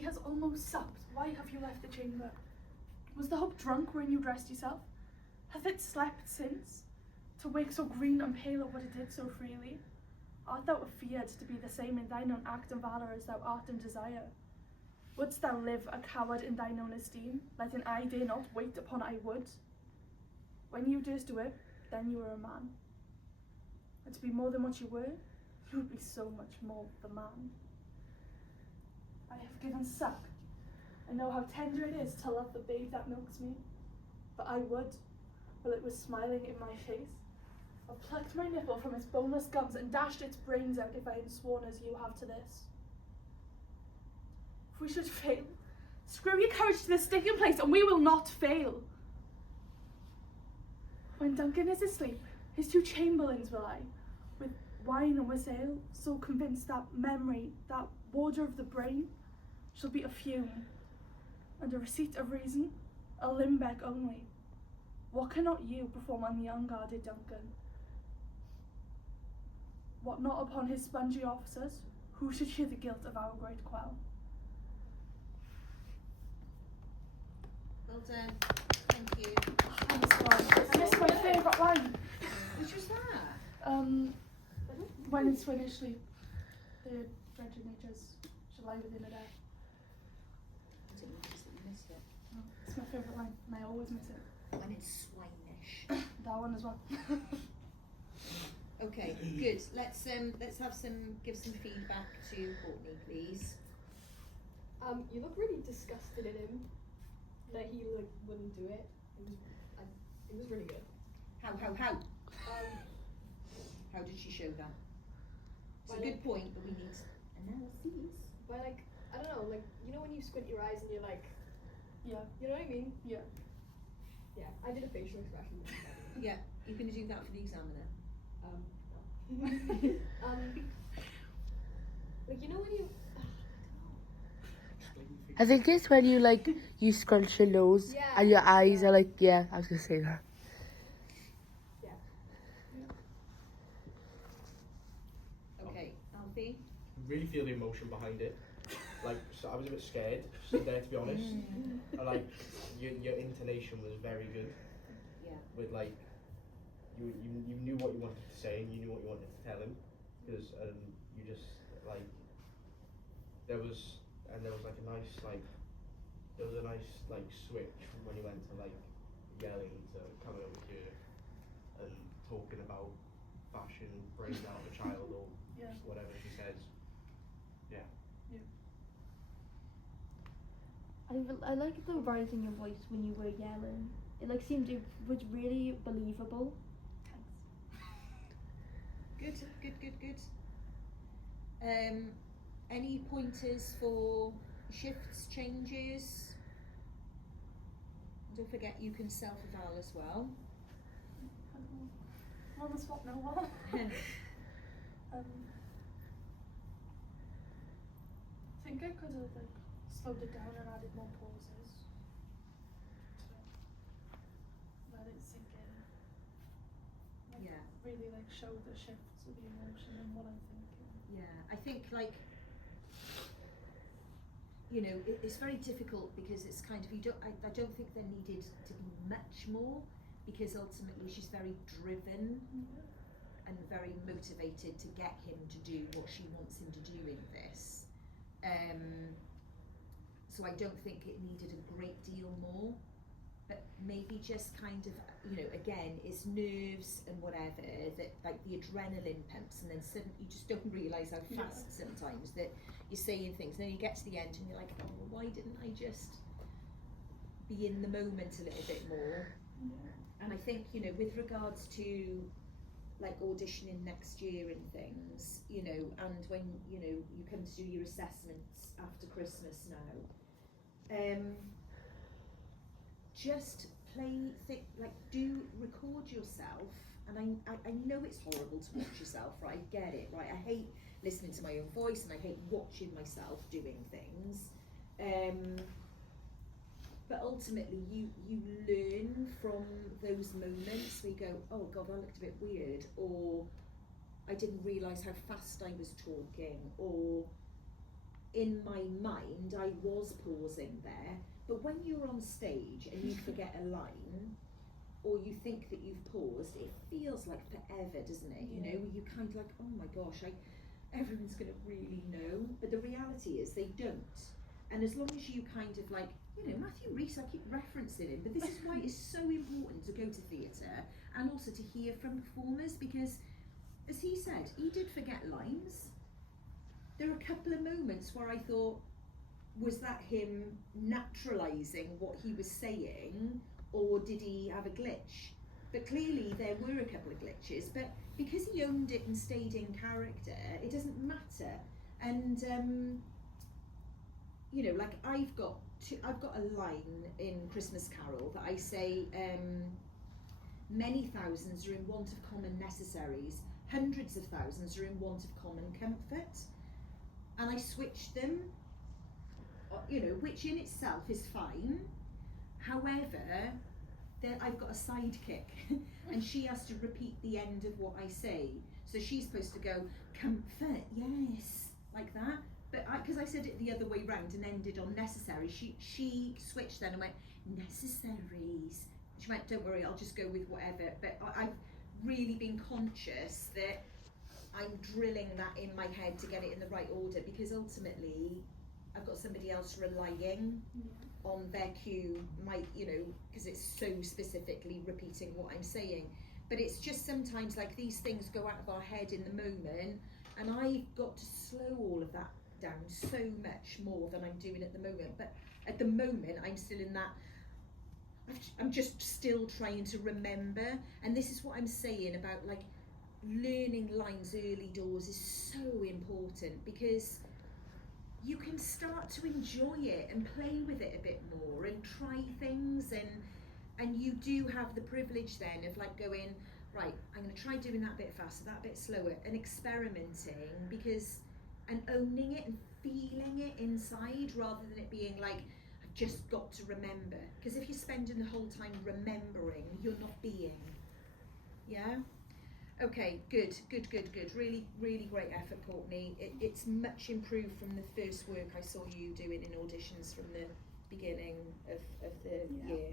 tea has almost supped. Why have you left the chamber? Was the hope drunk when you dressed yourself? Hath it slept since? To wake so green and pale at what it did so freely? Art thou afeard to be the same in thine own act and valour as thou art in desire? Wouldst thou live a coward in thine own esteem, letting I dare not wait upon I would? When you durst do it, then you were a man. And to be more than what you were, you would be so much more the man. I have given suck. I know how tender it is to love the babe that milks me. But I would, while it was smiling in my face, have plucked my nipple from its boneless gums and dashed its brains out if I had sworn as you have to this. If we should fail, screw your courage to the sticking place and we will not fail. When Duncan is asleep, his 2 chamberlains will I, with wine and wassail, so convinced that memory, that water of the brain, shall be a fume, and a receipt of reason, a limbeck only. What cannot you perform on the unguarded Duncan? What not upon his spongy officers, who should share the guilt of our great quell? Well done. Thank you. I missed my favourite line. Which was that? When in Swedish sleep, the dreaded natures shall lie within a day. I didn't notice that you missed it. Oh, it's my favourite line, and I always miss it. When it's swinish. That one as well. Okay, good. Let's give some feedback to Courtney, please. You look really disgusted in him that he wouldn't do it. It was really good. How? How did she show that? It's a good point, but we need analyses. But I don't know, you know when you squint your eyes and you're like, Yeah. you know what I mean? Yeah. Yeah, I did a facial expression. Yeah, you're going to do that for the examiner. You know when you. I think it's when you you scrunch your nose Yeah. and your eyes are yeah, I was gonna say that. Yeah. Okay, Alfie. Really feel the emotion behind it. So I was a bit scared there, to be honest. And your intonation was very good. Yeah. With you knew what you wanted to say and you knew what you wanted to tell him, because you just there was a nice switch from when you went to yelling to coming over here and talking about fashion, bringing out a child or whatever she says. Yeah. I like the rise in your voice when you were yelling. It seemed it was really believable. Good. Any pointers for shifts, changes? Don't forget you can self-eval as well. On the spot now, what? I think I could have slowed it down and added more pauses to let it sink in. Yeah. Really show the shifts of the emotion and what I'm thinking. Yeah, I think it's very difficult because it's kind of I don't think there needed to be much more, because ultimately she's very driven and very motivated to get him to do what she wants him to do in this. So I don't think it needed a great deal more, but maybe just kind of, again, it's nerves and whatever, that the adrenaline pumps, and then suddenly you just don't realise how fast sometimes that you're saying things, and then you get to the end and you're like, oh, well, why didn't I just be in the moment a little bit more? And I think, with regards to auditioning next year and things, and when, you come to do your assessments after Christmas now, just record yourself. And I know it's horrible to watch yourself, right? I get it, right? I hate listening to my own voice and I hate watching myself doing things. But ultimately you learn from those moments where you go, oh God, I looked a bit weird, or I didn't realise how fast I was talking, or in my mind I was pausing there, but when you're on stage and you forget a line, or you think that you've paused, it feels like forever, doesn't it? You know, you kind of like, oh my gosh, everyone's going to really know. But the reality is they don't. And as long as you kind of like, you know, Matthew Rees, I keep referencing him, but this is why it's so important to go to theatre and also to hear from performers, because as he said, he did forget lines. There were a couple of moments where I thought, was that him naturalising what he was saying, or did he have a glitch? But clearly there were a couple of glitches, but because he owned it and stayed in character, it doesn't matter. And you know, like I've got a line in Christmas Carol that I say, many thousands are in want of common necessaries, hundreds of thousands are in want of common comfort. And I switched them, you know, which in itself is fine. However, I've got a sidekick and she has to repeat the end of what I say. So she's supposed to go, comfort, yes, like that. But because I said it the other way round and ended on necessary, she switched then and went, necessaries. She went, don't worry, I'll just go with whatever. But I've really been conscious that I'm drilling that in my head to get it in the right order, because ultimately I've got somebody else relying on their cue, you know, because it's so specifically repeating what I'm saying. But it's just sometimes like these things go out of our head in the moment, and I've got to slow all of that down so much more than I'm doing at the moment. But at the moment I'm still in that, I'm just still trying to remember. And this is what I'm saying about like learning lines early doors is so important, because you can start to enjoy it and play with it a bit more and try things, and you do have the privilege then of like going, right, I'm going to try doing that bit faster, that bit slower, and experimenting, because and owning it and feeling it inside, rather than it being like, I've just got to remember. Because if you're spending the whole time remembering, you're not being. Yeah? Okay, good. Really, really great effort, Courtney. It's much improved from the first work I saw you doing in auditions from the beginning of the year.